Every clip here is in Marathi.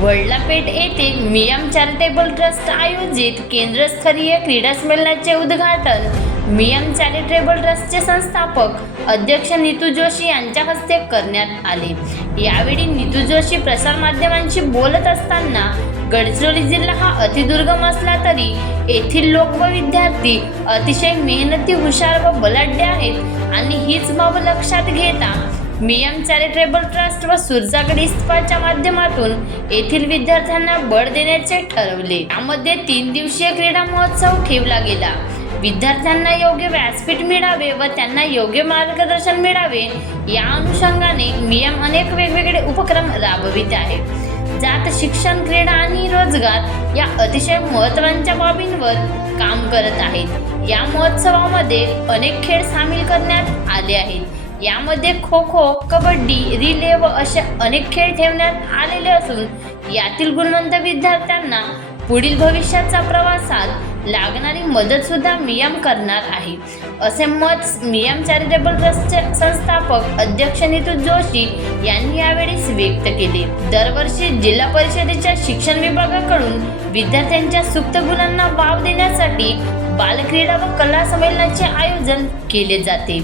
वडलापेठ येथे मियाम चॅरिटेबल ट्रस्ट आयोजित केंद्रस्तरीय क्रीडा संमेलनाचे उद्घाटन मियम चॅरिटेबल ट्रस्टचे संस्थापक अध्यक्ष नीतू जोशी यांच्या हस्ते करण्यात आले. यावेळी नीतू जोशी प्रसारमाध्यमांशी बोलत असताना गडचिरोली जिल्हा हा अतिदुर्गम असला तरी येथील लोक व विद्यार्थी अतिशय मेहनती हुशार व बलाढ्य आहेत आणि हीच बाब लक्षात घेता मियम चॅरिटेबल ट्रस्ट व सुरजागड इस्पाच्या माध्यमातून येथील विद्यार्थ्यांना बळ देण्याचे ठरवले. यामध्ये तीन दिवसीय क्रीडा महोत्सव ठेवला गेला. विद्यार्थ्यांना योग्य व्यासपीठ मिळावे व त्यांना योग्य मार्गदर्शन मिळावे या अनुषंगाने मियम अनेक वेगवेगळे उपक्रम राबवित आहे. जात शिक्षण क्रीडा आणि रोजगार या अतिशय महत्त्वाच्या बाबींवर काम करत आहेत. या महोत्सवामध्ये अनेक खेळ सामील करण्यात आले आहेत. यामध्ये खो खो कबड्डी रिले व असे अनेक खेळ ठेवण्यात आलेले असून यातील गुणवंत विद्यार्थ्यांना पुढील भविष्याच्या प्रवासात लागणारी मदत सुद्धा मियाम करणार आहे. असे मत मियाम चॅरिटेबल ट्रस्टचे संस्थापक अध्यक्ष नितू जोशी यांनी यावेळी व्यक्त केले. दरवर्षी जिल्हा परिषदेच्या शिक्षण विभागाकडून विद्यार्थ्यांच्या सुप्त गुणांना वाव देण्यासाठी बालक्रीडा व कला संमेलनाचे आयोजन केले जाते.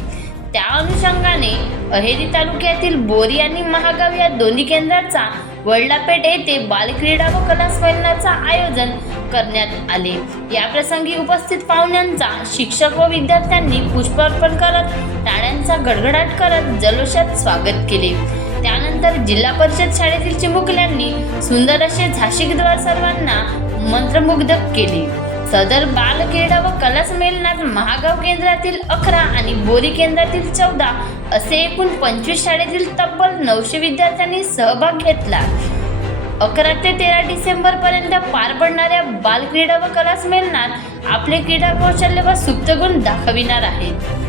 त्या अनुषंगाने अहेरी तालुक्यातील बोरी आणि महागाव या दोन्ही केंद्राचा वडलापेठ येथे बालक्रीडा व कला संमेलनाचा आयोजन करण्यात आले. या प्रसंगी उपस्थित पाहुण्यांचा शिक्षक व विद्यार्थ्यांनी पुष्पार्पण करत टाळ्यांचा गडगडाट करत जल्लोषात स्वागत केले. त्यानंतर जिल्हा परिषद शाळेतील चिमुकल्यांनी सुंदर असे झाशीकद्वार सर्वांना मंत्रमुग्ध केले. सदर बाल क्रीडा व कला संमेलनात महागाव केंद्रातील अकरा आणि बोरी केंद्रातील चौदा असे एकूण पंचवीस शाळेतील तब्बल नऊशे विद्यार्थ्यांनी सहभाग घेतला. अकरा ते तेरा डिसेंबर पर्यंत पार पडणाऱ्या बाल क्रीडा व कला संमेलनात आपले क्रीडा कौशल्य व सुप्त गुण दाखविणार आहेत.